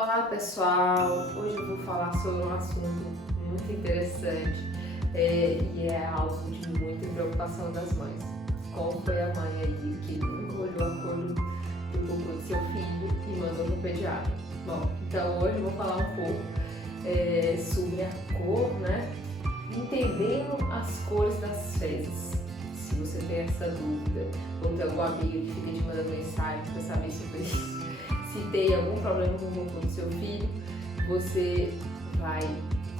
Olá pessoal, hoje eu vou falar sobre um assunto muito interessante e é algo de muita preocupação das mães. Qual foi a mãe aí que nunca olhou a cor do cocô do seu filho e mandou no pediatra? Bom, então hoje eu vou falar um pouco sobre a cor, né? Entendendo as cores das fezes. Se você tem essa dúvida, ou tem algum amigo que fica te mandando mensagem para saber sobre isso, se tem algum problema com o cocô do seu filho, você vai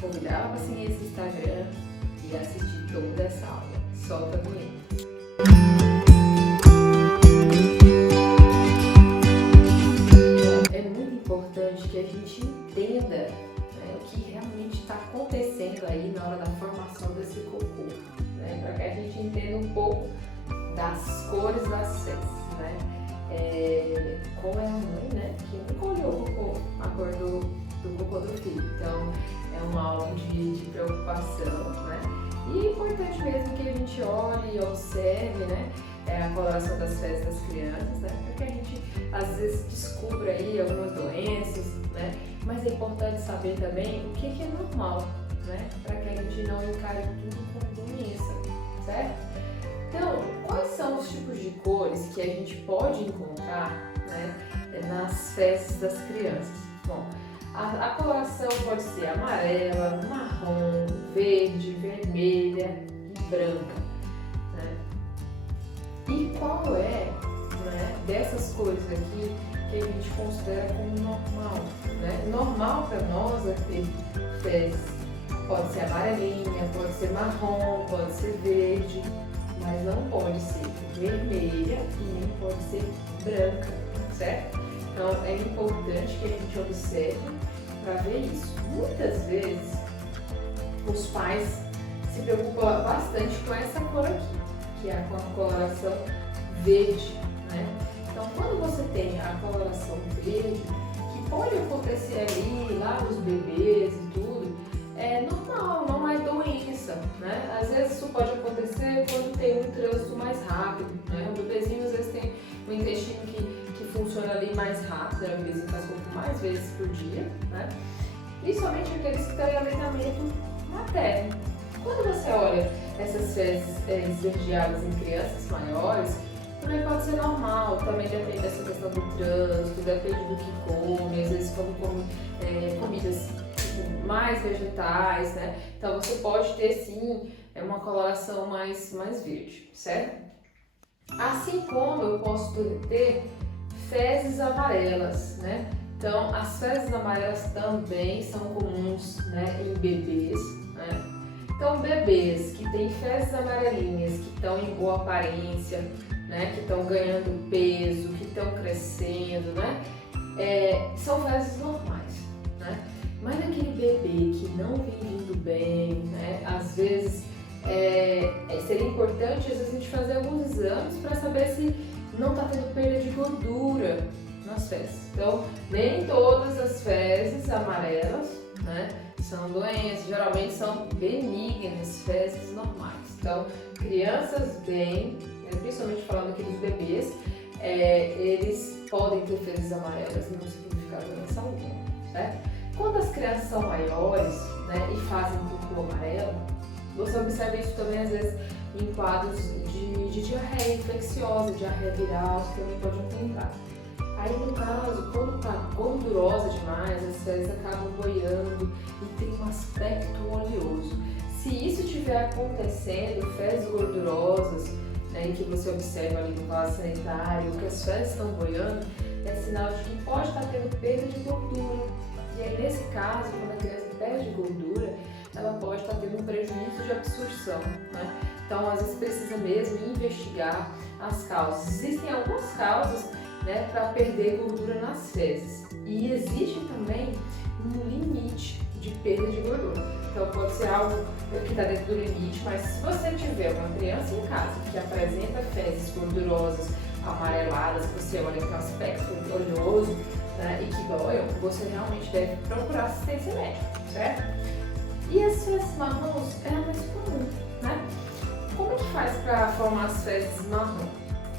convidar ela para seguir esse Instagram e assistir toda essa aula. Solta a vinheta. É muito importante que a gente entenda o que realmente está acontecendo aí na hora da formação desse cocô, para que a gente entenda um pouco das cores das fezes, como é a mãe, que nunca olhou a cor do cocô do filho. Então é uma aula de preocupação, e é importante mesmo que a gente olhe e observe, a coloração das fezes das crianças, para que a gente às vezes descubra aí algumas doenças, mas é importante saber também o que é normal, para que a gente não encare tudo como doença, certo? Então, quais são os tipos de cores que a gente pode encontrar nas fezes das crianças? Bom, a coloração pode ser amarela, marrom, verde, vermelha e branca. E qual é, dessas cores aqui que a gente considera como normal? Normal para nós é ter fezes. Pode ser amarelinha, pode ser marrom, pode ser verde, mas não pode ser vermelha e nem pode ser branca, certo? Então é importante que a gente observe para ver isso. Muitas vezes os pais se preocupam bastante com essa cor aqui, que é com a coloração verde, Então quando você tem a coloração verde, que pode acontecer ali, lá nos bebês e tudo, é normal, não é doença, Às vezes isso pode acontecer quando tem um trânsito mais rápido, O bebezinho às vezes tem um intestino que funciona ali mais rápido, O bebezinho faz cocô mais vezes por dia, Principalmente aqueles que têm aleitamento materno. Quando você olha essas fezes esverdeadas em crianças maiores, também pode ser normal, também depende dessa questão do trânsito, depende do que come, às vezes quando come comidas mais vegetais, Então você pode ter sim uma coloração mais verde, certo? Assim como eu posso ter fezes amarelas, Então as fezes amarelas também são comuns, em bebês, Então bebês que têm fezes amarelinhas, que estão em boa aparência, que estão ganhando peso, que estão crescendo, são fezes normais, Mas aquele bebê que não vem vindo bem, às vezes seria importante às vezes, a gente fazer alguns exames para saber se não está tendo perda de gordura nas fezes. Então, nem todas as fezes amarelas, são doenças, geralmente são benignas, fezes normais. Então, crianças bem, principalmente falando aqui dos bebês, eles podem ter fezes amarelas e não significa doença alguma, certo? Quando as crianças são maiores, e fazem cocô amarelo, você observa isso também às vezes em quadros de diarreia infecciosa, diarreia viral, você também pode encontrar. Aí no caso, quando está gordurosa demais, as fezes acabam boiando e tem um aspecto oleoso. Se isso estiver acontecendo, fezes gordurosas, em que você observa ali no vaso sanitário, que as fezes estão boiando, é sinal de que pode estar tendo perda de gordura. E aí, nesse caso, quando a criança perde gordura, ela pode estar tendo um prejuízo de absorção, Então, às vezes, precisa mesmo investigar as causas. Existem algumas causas, para perder gordura nas fezes. E existe também um limite de perda de gordura. Então, pode ser algo que está dentro do limite, mas se você tiver uma criança em casa que apresenta fezes gordurosas, amareladas, que você olha com aspecto oleoso, e que doem, você realmente deve procurar assistência médica, certo? E as fezes marrons é a mais comum, Como que faz para formar as fezes marrom?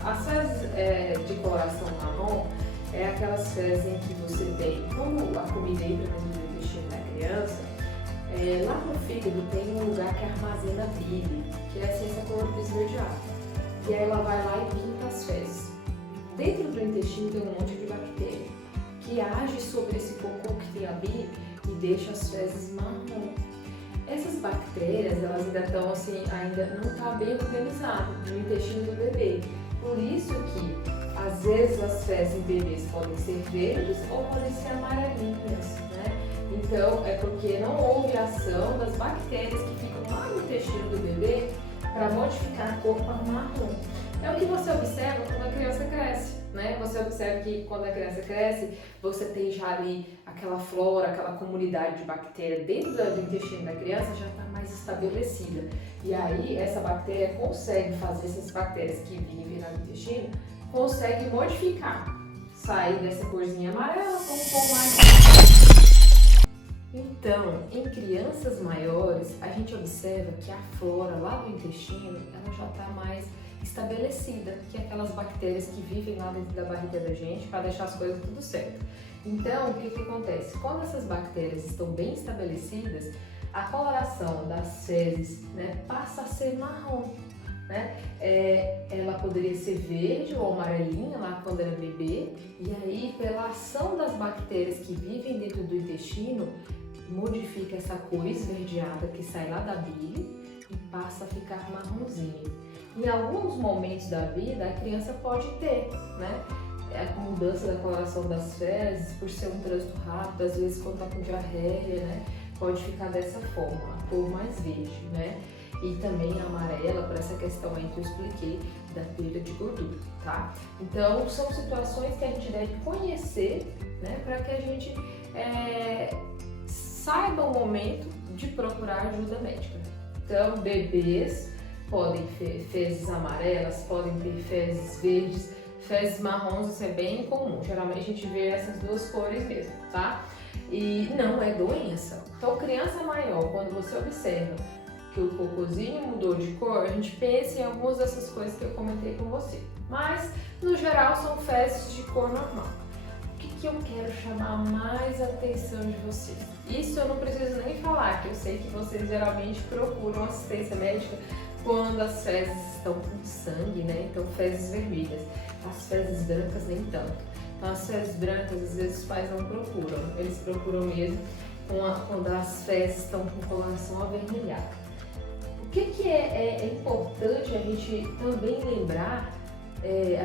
As fezes de coloração marrom é aquelas fezes em que você tem, como a comida entra dentro do intestino da criança, lá no fígado tem um lugar que armazena bile, que é assim, essa cor esverdeada. E aí ela vai lá e pinta as fezes. Dentro do intestino tem um monte de bactéria que age sobre esse cocô que tem a bile e deixa as fezes marrom. Essas bactérias, elas ainda estão assim, ainda não está bem organizado no intestino do bebê. Por isso que às vezes as fezes em bebês podem ser verdes ou podem ser amarelinhas, né? Então é porque não houve ação das bactérias que ficam lá no intestino do bebê para modificar a cor para marrom. É o que você observa quando a criança cresce, né? Você observa que quando a criança cresce, você tem já ali aquela flora, aquela comunidade de bactéria dentro do intestino da criança já está mais estabelecida. E aí essa bactéria consegue fazer, essas bactérias que vivem lá no intestino, consegue modificar, sair dessa corzinha amarela para um pouco mais. Então, em crianças maiores, a gente observa que a flora lá do intestino, ela já está mais estabelecida, que é aquelas bactérias que vivem lá dentro da barriga da gente para deixar as coisas tudo certo. Então, o que acontece? Quando essas bactérias estão bem estabelecidas, a coloração das fezes, né, passa a ser marrom. Né? Ela poderia ser verde ou amarelinha lá quando era bebê, e aí pela ação das bactérias que vivem dentro do intestino, modifica essa cor esverdeada que sai lá da bile e passa a ficar marronzinho. Em alguns momentos da vida a criança pode ter, né? A mudança da coloração das fezes, por ser um trânsito rápido, às vezes quando está com diarreia, né? Pode ficar dessa forma, a cor mais verde, né? E também a amarela, por essa questão aí que eu expliquei da perda de gordura, tá? Então, são situações que a gente deve conhecer, né, para que a gente saiba o momento de procurar ajuda médica. Então, bebês podem ter fezes amarelas, podem ter fezes verdes, fezes marrons, isso é bem comum. Geralmente a gente vê essas duas cores mesmo, tá? E não é doença. Então, criança maior, quando você observa que o cocôzinho mudou de cor, a gente pensa em algumas dessas coisas que eu comentei com você. Mas, no geral, são fezes de cor normal. O que eu quero chamar mais a atenção de vocês? Isso eu não preciso nem falar, que eu sei que vocês geralmente procuram assistência médica quando as fezes estão com sangue, né? Então, fezes vermelhas. As fezes brancas nem tanto. Então, as fezes brancas, às vezes, os pais não procuram. Eles procuram mesmo quando as fezes estão com coloração avermelhada. O que é importante a gente também lembrar,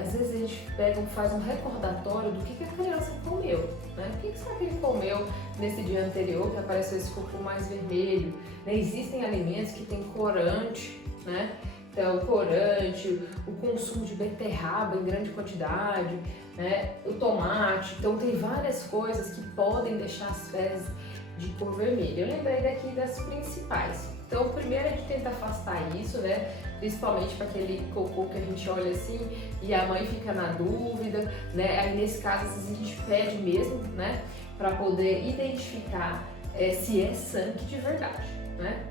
às vezes a gente faz um recordatório do que a criança comeu, né? O que será que ele comeu nesse dia anterior que apareceu esse cocô mais vermelho? Né? Existem alimentos que têm corante, né? Então, corante, o consumo de beterraba em grande quantidade, né? O tomate, então tem várias coisas que podem deixar as fezes de cor vermelha. Eu lembrei daqui das principais. Então, primeiro a gente tenta afastar isso, né? Principalmente para aquele cocô que a gente olha assim e a mãe fica na dúvida, né? Aí nesse caso a gente pede mesmo, né? Para poder identificar se é sangue de verdade, né?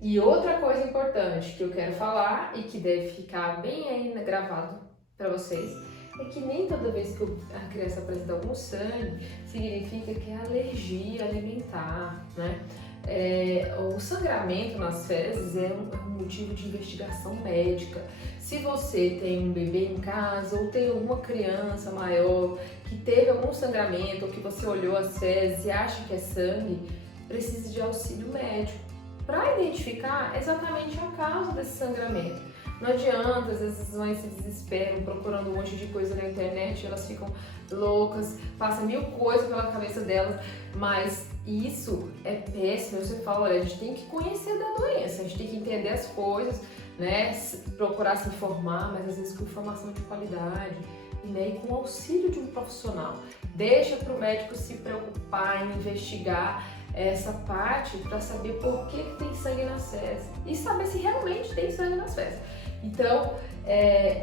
E outra coisa importante que eu quero falar e que deve ficar bem aí gravado para vocês é que nem toda vez que a criança apresenta algum sangue significa que é alergia alimentar, né? O sangramento nas fezes é um motivo de investigação médica. Se você tem um bebê em casa ou tem alguma criança maior que teve algum sangramento ou que você olhou as fezes e acha que é sangue, precisa de auxílio médico para identificar exatamente a causa desse sangramento. Não adianta, às vezes as mães se desesperam procurando um monte de coisa na internet, elas ficam loucas, passam mil coisas pela cabeça delas, mas isso é péssimo. Você fala, olha, a gente tem que conhecer da doença, a gente tem que entender as coisas, né? Procurar se informar, mas às vezes com informação de qualidade, né? E com o auxílio de um profissional. Deixa para o médico se preocupar em investigar essa parte para saber por que tem sangue nas fezes e saber se realmente tem sangue nas fezes. Então,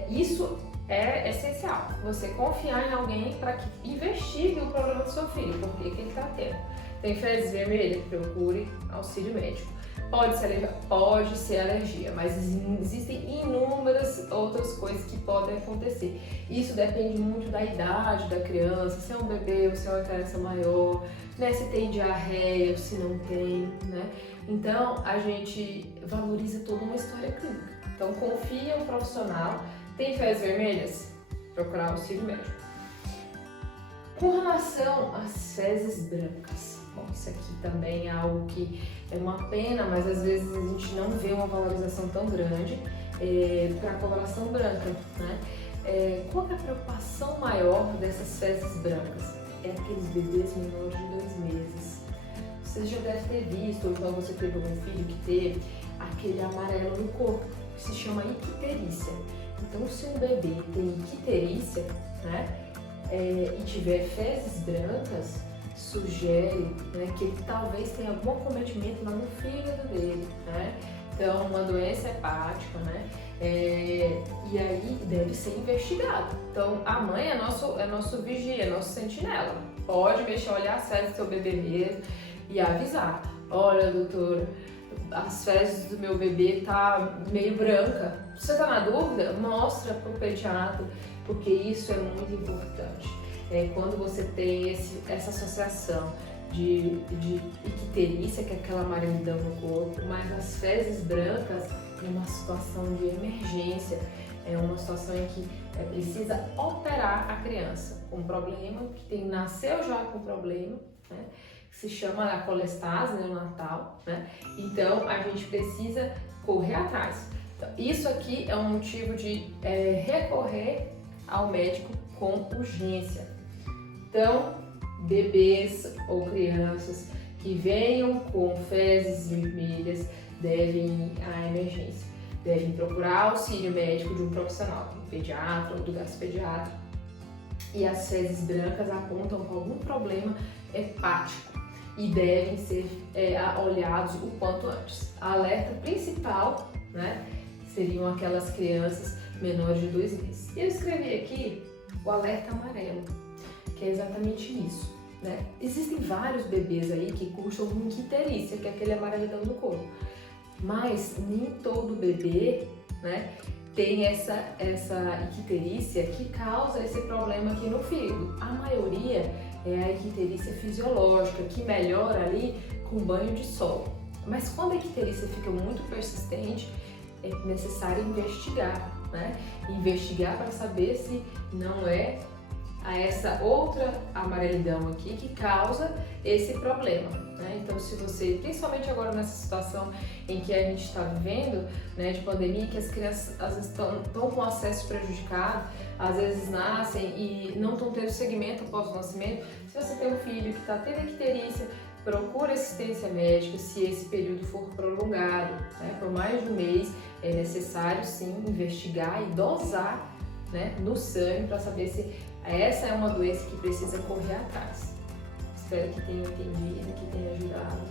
isso é essencial, você confiar em alguém para que investigue o problema do seu filho, por que ele está tendo. Tem fezes vermelhas? Procure auxílio médico. Pode ser alergia, mas existem inúmeras outras coisas que podem acontecer. Isso depende muito da idade da criança, se é um bebê ou se é uma criança maior, né? Se tem diarreia ou se não tem, né? Então, a gente valoriza toda uma história clínica. Então, confia em um profissional. Tem fezes vermelhas? Procurar auxílio médico. Com relação às fezes brancas, bom, isso aqui também é algo que é uma pena, mas às vezes a gente não vê uma valorização tão grande para a coloração branca, né? Qual é a preocupação maior dessas fezes brancas? É aqueles bebês menores de 2 meses. Você já deve ter visto, ou então você teve algum filho que teve aquele amarelo no corpo, que se chama icterícia. Então, se um bebê tem icterícia, né, e tiver fezes brancas, sugere, né, que ele talvez tenha algum acometimento lá no fígado dele, né? Então, uma doença hepática, né? E aí deve ser investigado. Então, a mãe é nosso vigia, é nosso sentinela. Pode mexer, olhar as fezes do seu bebê mesmo e avisar. Olha, doutora, as fezes do meu bebê tá meio branca. Você tá na dúvida? Mostra pro pediatra, porque isso é muito importante. Quando você tem essa associação de icterícia, que é aquela amarelidão no corpo, mas as fezes brancas é uma situação de emergência, é uma situação em que precisa operar a criança com problema, que nasceu já com problema, né? Que se chama a colestase neonatal, né? Então a gente precisa correr atrás. Então, isso aqui é um motivo de recorrer ao médico com urgência. Então, bebês ou crianças que venham com fezes vermelhas devem ir à emergência. Devem procurar auxílio médico de um profissional, um pediatra ou do gastropediatra. E as fezes brancas apontam com algum problema hepático e devem ser olhados o quanto antes. A alerta principal, né, seriam aquelas crianças menores de 2 meses. Eu escrevi aqui o alerta amarelo, que é exatamente isso, né? Existem vários bebês aí que cursam com icterícia, que é aquele amarelidão no corpo, mas nem todo bebê, né, tem essa icterícia que causa esse problema aqui no fígado. A maioria é a icterícia fisiológica, que melhora ali com banho de sol. Mas quando a icterícia fica muito persistente, é necessário investigar, né? Investigar para saber se não é essa outra amarelidão aqui que causa esse problema, né? Então, se você, principalmente agora nessa situação em que a gente está vivendo, né, de pandemia, que as crianças às vezes estão com acesso prejudicado, às vezes nascem e não estão tendo segmento após o nascimento. Se você tem um filho que está tendo icterícia, procure assistência médica. Se esse período for prolongado, né, por mais de 1 mês, é necessário sim investigar e dosar, né, no sangue para saber se essa é uma doença que precisa correr atrás. Espero que tenha entendido, que tenha ajudado.